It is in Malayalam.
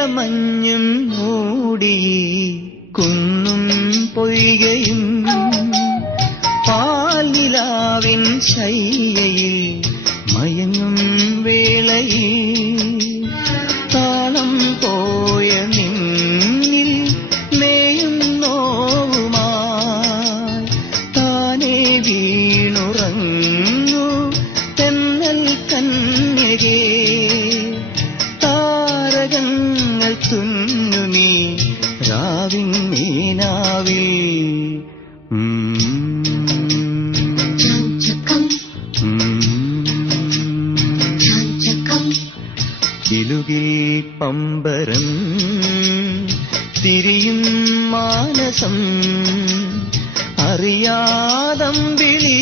നീലമഞ്ഞും മൂടി കുന്നും പൊയ്കയും പാൽനിലാവിൻ ശയ്യയിൽ മയങ്ങും വേളയിൽ താളം പോയ നിന്നിൽ മേയും നോവുമായി താനേ വീണുറങ്ങു തെന്നൽ കന്യകേ താരകങ്ങൾ തുന്നുമീ രാവിൻ മീനാവിൽ കിലുകിൽ പമ്പരം തിരിയും മാനസം അറിയാതമ്പിളി